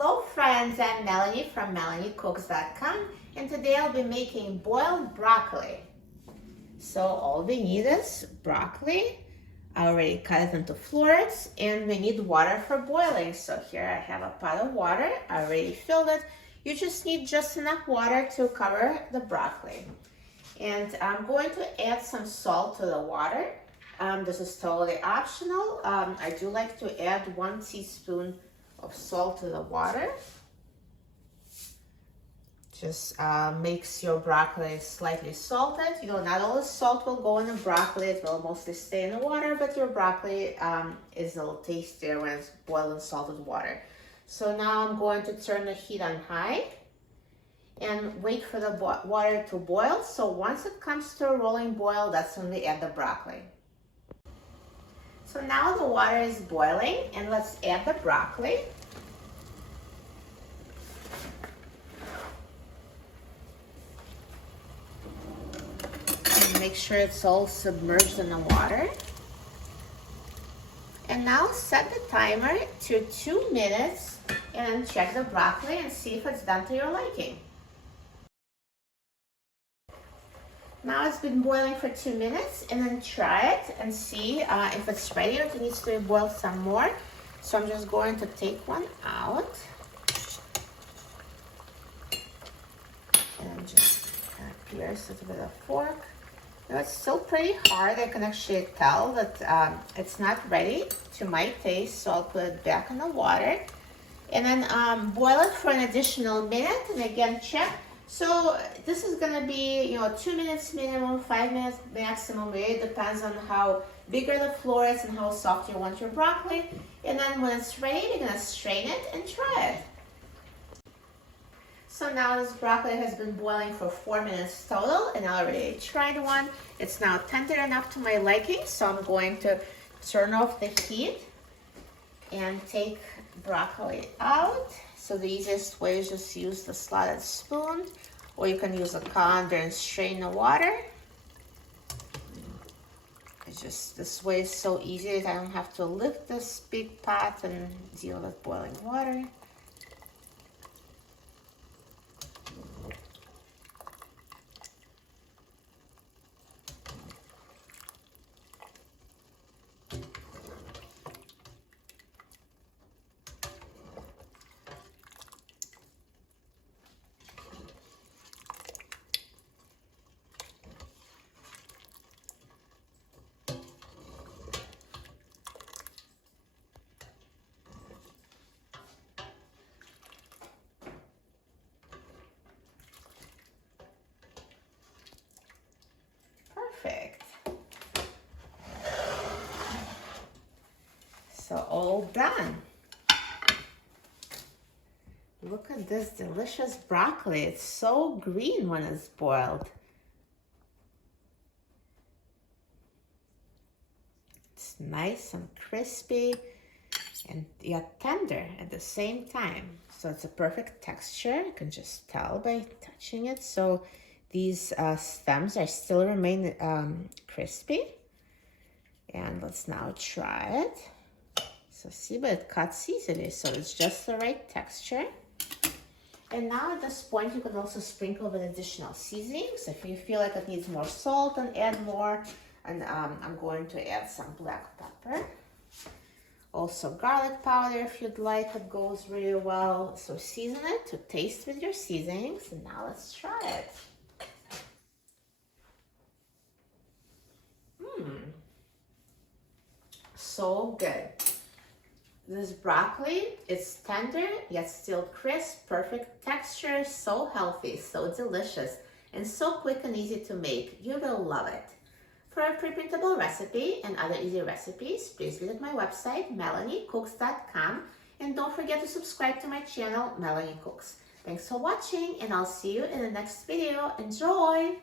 Hello friends, I'm Melanie from MelanieCooks.com, and today I'll be making boiled broccoli. So all we need is broccoli. I already cut it into florets, and we need water for boiling. So here I have a pot of water. I already filled it. You just need just enough water to cover the broccoli. And I'm going to add some salt to the water. This is totally optional. I do like to add 1 teaspoon of salt to the water. Just makes your broccoli slightly salted. You know, not all the salt will go in the broccoli. It will mostly stay in the water, but your broccoli is a little tastier when it's boiled in salted water. So now I'm going to turn the heat on high and wait for the water to boil. So once it comes to a rolling boil, that's when we add the broccoli. So now the water is boiling, and let's add the broccoli. And make sure it's all submerged in the water. And now set the timer to 2 minutes and check the broccoli and see if it's done to your liking. Now it's been boiling for 2 minutes, and then try it and see if it's ready or if it needs to be boiled some more. So I'm just going to take one out and just pierce it with a fork. Now it's still pretty hard. I can actually tell that it's not ready to my taste, so I'll put it back in the water and then boil it for an additional minute, and again check. So this is gonna be, 2 minutes minimum, 5 minutes maximum. It depends on how big are the florets and how soft you want your broccoli. And then when it's ready, you're gonna strain it and try it. So now this broccoli has been boiling for 4 minutes total, and I already tried one. It's now tender enough to my liking, so I'm going to turn off the heat and take broccoli out. So the easiest way is just use the slotted spoon, or you can use a colander and strain the water. It's just, this way is so easy that I don't have to lift this big pot and deal with boiling water. Perfect. So all done. Look at this delicious broccoli. It's so green when it's boiled. It's nice and crispy and yet tender at the same time. So it's a perfect texture. You can just tell by touching it. So these stems are still remain crispy. And let's now try it. So see, but it cuts easily, so it's just the right texture. And now at this point, you can also sprinkle with additional seasonings. If you feel like it needs more salt, then add more. And I'm going to add some black pepper. Also garlic powder if you'd like, it goes really well. So season it to taste with your seasonings. And now let's try it. So good. This broccoli is tender yet still crisp, perfect texture, so healthy, so delicious, and so quick and easy to make. You will love it. For a pre-printable recipe and other easy recipes, please visit my website, MelanieCooks.com, and don't forget to subscribe to my channel, Melanie Cooks. Thanks for watching, and I'll see you in the next video. Enjoy!